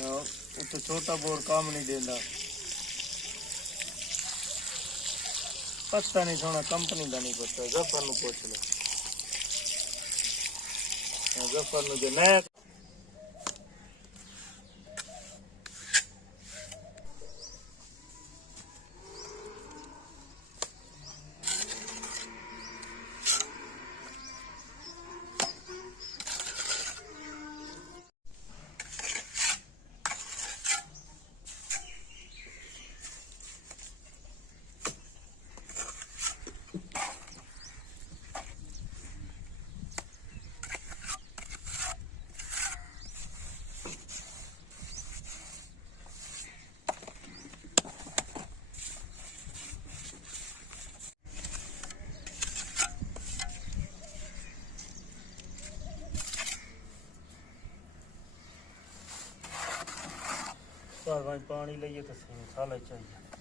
ਉੱਥੇ ਛੋਟਾ ਬੋਰ ਕੰਮ ਨਹੀਂ ਦਿੰਦਾ। ਪਤਾ ਨਹੀਂ ਸੋਹਣਾ ਕੰਪਨੀ ਦਾ ਨਹੀਂ ਪਤਾ, ਜ਼ਫਰ ਨੂੰ ਪੁੱਛ ਲੈ। ਜ਼ਫਰ ਨੂੰ ਜੇ ਮੈਂ ਭਾਈ ਪਾਣੀ ਲਈਏ ਤਾਂ ਸਾਲਾ ਚਾਹੀਦਾ।